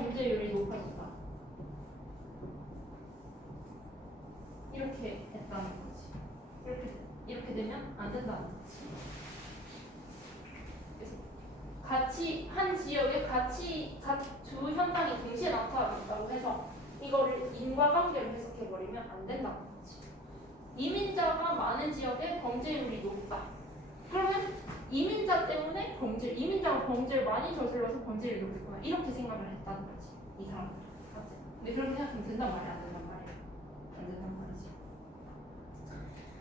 범죄율이 높아졌다. 이렇게 했다는 거지. 이렇게 되면 안 된다는 거지. 그래서 같이 한 지역에 두 현상이 동시에 나타났다고 해서 이거를 인과관계로 해석해버리면 안 된다는 거지. 이민자가 많은 지역에 범죄율이 높다. 그러면 이민자 때문에 이민자가 범죄를 많이 저질러서 범죄율이 높구나. 이렇게 생각을 했다는 거지. 이 사람들. 맞지? 근데 그렇게 생각하면 된단 말이야, 안 된단 말이야? 안 된단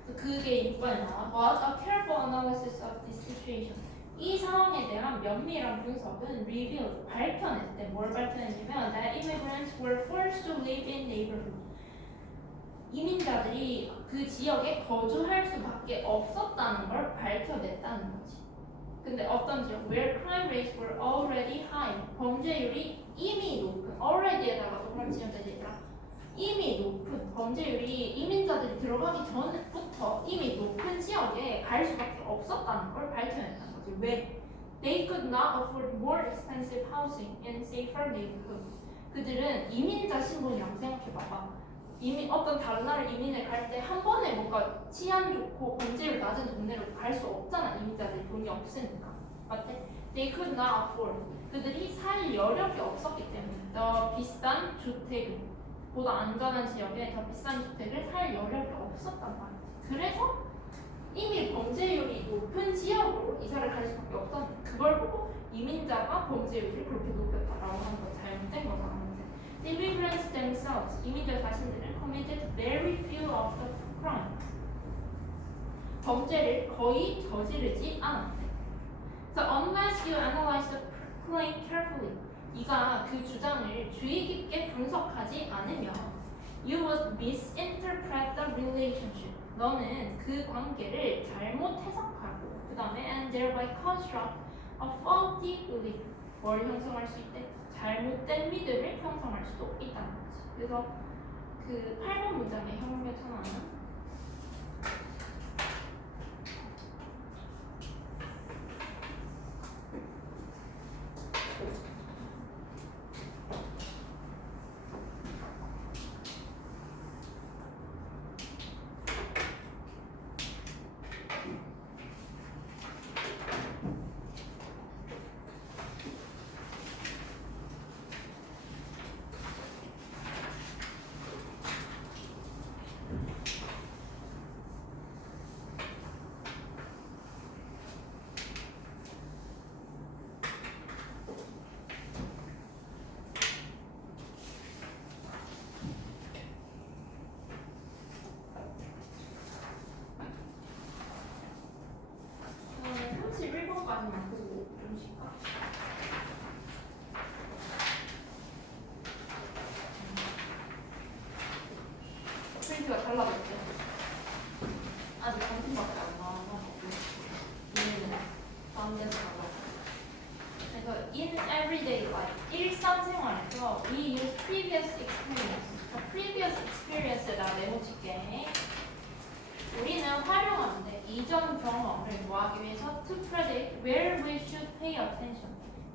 말이지. 그게 6번에 나와. What a careful analysis of this situation. 이 상황에 대한 면밀한 분석은 revealed, 밝혀냈대. 뭘 밝혀냈냐면 that immigrants were forced to live in neighborhood. 이민자들이 그 지역에 거주할 수밖에 없었다는 걸 밝혀냈다는 거지. 근데 어떤 지역? Where crime rates were already high. 범죄율이 이미 높은, already에다가 또 그런 지역들이 있더라. 이미 높은 범죄율이 이민자들이 들어가기 전부터 이미 높은 지역에 갈 수밖에 없었다는 걸 밝혀냈다는 거지. 왜? They could not afford more expensive housing in safer neighborhood. 그들은 이민자 신분이라고 생각해봐봐. 어떤 다른 나라 이민을 갈 때 한 번에 뭔가 치안 좋고 범죄율 낮은 동네로 갈 수 없잖아. 이민자들이 돈이 없으니까. 맞지? They could not afford. 그들이 살 여력이 없었기 때문에 더 비싼 주택을, 보다 안전한 지역에 더 비싼 주택을 살 여력이 없었단 말이야. 그래서 이미 범죄율이 높은 지역으로 이사를 갈 수밖에 없었는데 그걸 보고 이민자가 범죄율을 그렇게 높였다라고 하는 건 잘못된 거잖아. The immigrants themselves, 이민자 자신들은 committed very few of the crimes. 범죄를 거의 저지르지 않았대. So unless you analyze the claim carefully, 네가 그 주장을 주의 깊게 분석하지 않으면 you would misinterpret the relationship. 너는 그 관계를 잘못 해석하고 그 다음에 and thereby construct a faulty belief. 뭘 형성할 수 있대? 잘못된 믿음을 형성할 수도 있다는 거지. 그래서 그 8번 문장의 형용의 천하는 프린트가 달라졌죠. 아직 반품밖에 안 나와가지고 얘는 가운데서 달라요. 그래서 in everyday life, 일상생활에서 we use previous experience. previous experience에다 메모칠게. 우리는 활용하는데 이전 경험을 뭐하기 위해서 to predict where we should pay attention.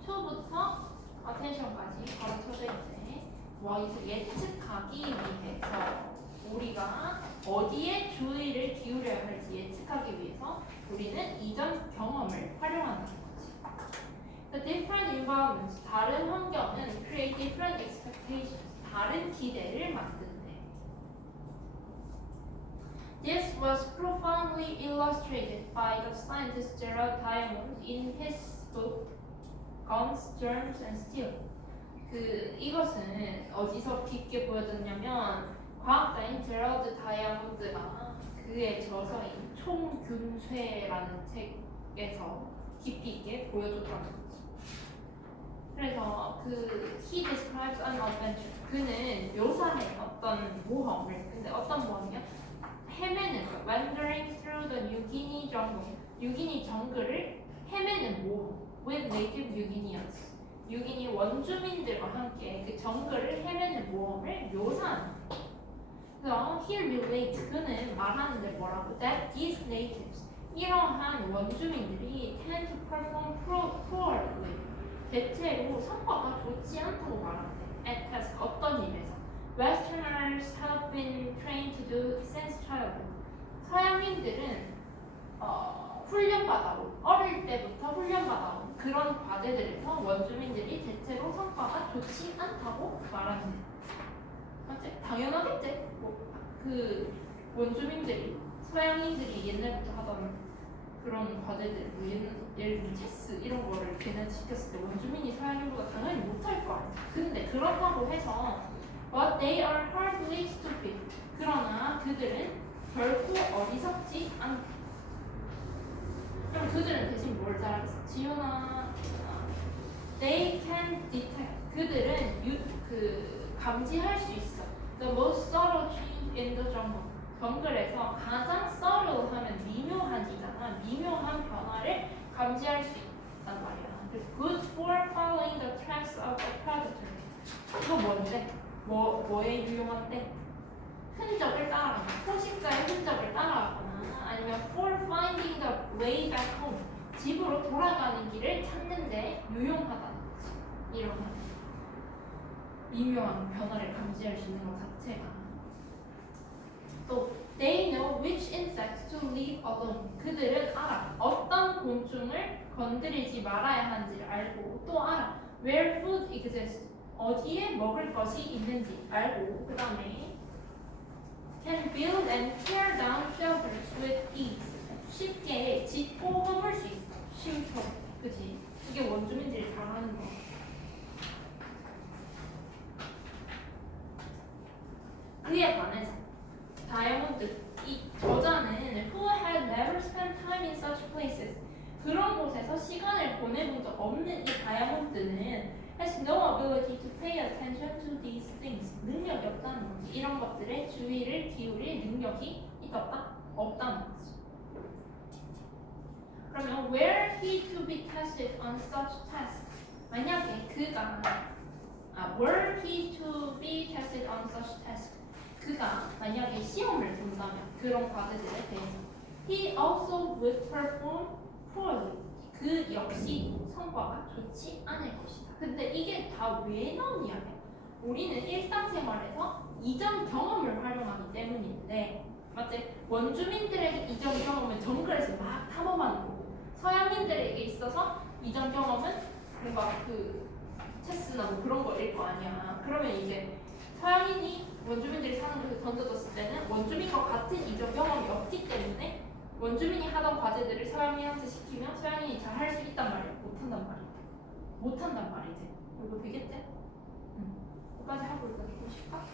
to부터 attention까지 가르쳐져 있대. 뭐하기 예측하기 위해서 우리가 어디에 주의를 기울여야 할지 예측하기 위해서 우리는 이전 경험을 활용한다는 거지. The different environments, 다른 환경은 create different expectations, 다른 기대를 만든대. This was profoundly illustrated by the scientist Gerald Diamond in his book Guns, Germs and Steel. 이것은 어디서 깊게 보여졌냐면 과학자인 제럴드 다이아몬드가 그의 저서인 총균쇠라는 책에서 깊이 있게 보여줬다는 거지. 그래서 he describes an adventure. 그는 묘사해 어떤 모험을. 근데 어떤 모험이요? 헤매는 거. Wandering through the New Guinea jungle. 뉴기니 정글을 헤매는 모험. With native New-Guineans. 뉴기니 원주민들과 함께 그 정글을 헤매는 모험을 묘사하는 거예요. 그래서 he relates, 그는 말하는데 뭐라고? That these natives, 이러한 원주민들이 tend to perform poorly. 대체로 성과가 좋지 좋지 않다고 말한대. At task, 어떤 일에서. Westerners have been trained to do since childhood. 서양인들은 훈련받아온, 어릴 때부터 훈련받아온 그런 과제들에서 원주민들이 대체로 성과가 좋지 않다고 말하는데. 맞지? 당연하겠지? 그 원주민들이, 서양인들이 옛날부터 하던 그런 과제들, 뭐 예를 들면 체스 이런 거를 걔네 시켰을 때 원주민이 서양인보다 당연히 못할 거 아니야. 근데 그렇다고 해서 But they are hardly stupid. 그러나 그들은 결코 어리석지 않다. 그럼 그들은 대신 뭘 잘하겠어? 지훈아, they can detect. 그들은 감지할 수 있어. The most subtle change in the jungle. 정글에서 가장 subtle 하면 미묘한이잖아. 미묘한 변화를 감지할 수 있단 말이야. 그래서 good for following the tracks of a predator. 이거 뭔데? 뭐에 유용한데? 흔적을 따라가거나, 포식자의 흔적을 따라가거나, 아니면 for finding the way back home. 집으로 돌아가는 길을 찾는데 유용하다는 거지. 이런 미묘한 변화를 감지할 수 있는 것 자체가. 또 they know which insects to leave alone. 그들은 알아. 어떤 곤충을 건드리지 말아야 하는지를 알고 또 알아. where food exists. 어디에 먹을 것이 있는지 알고 그 다음에 can build and tear down shelters with ease. 쉽게 짓고 허물 수 있어. 쉼터. 그치? 이게 원주민들이 잘하는 거. 그에 반해서 다이아몬드 이 저자는 who had never spent time in such places 그런 곳에서 시간을 보내본 적 없는 이 다이아몬드는 has no ability to pay attention to these things 능력이 없다는 거지. 이런 것들에 주의를 기울일 능력이 있었다? 없다는 거지. 그러면 were he to be tested on such tests 만약에 그가 were he to be tested on such tests 그가 만약에 시험을 본다면 그런 과제들에 대해서 he also would perform poorly 그 역시 성과가 좋지 않을 것이다. 근데 이게 다 왜 나오냐면 우리는 일상생활에서 이전 경험을 활용하기 때문인데 맞지? 원주민들에게 이전 경험은 정글에서 막 탐험하는 거고 서양인들에게 있어서 이전 경험은 뭔가 그 체스나 뭐 그런 거일 거 아니야. 그러면 이제 서양인이 원주민들이 사는 곳에 던져졌을 때는 원주민과 같은 이전 경험이 없기 때문에 원주민이 하던 과제들을 서양인한테 시키면 서양인이 잘 할 수 있단 말이야? 못한단 말이야? 못한단 말이지. 이거 되겠지? 여기까지 하고 일단 조금 쉴까?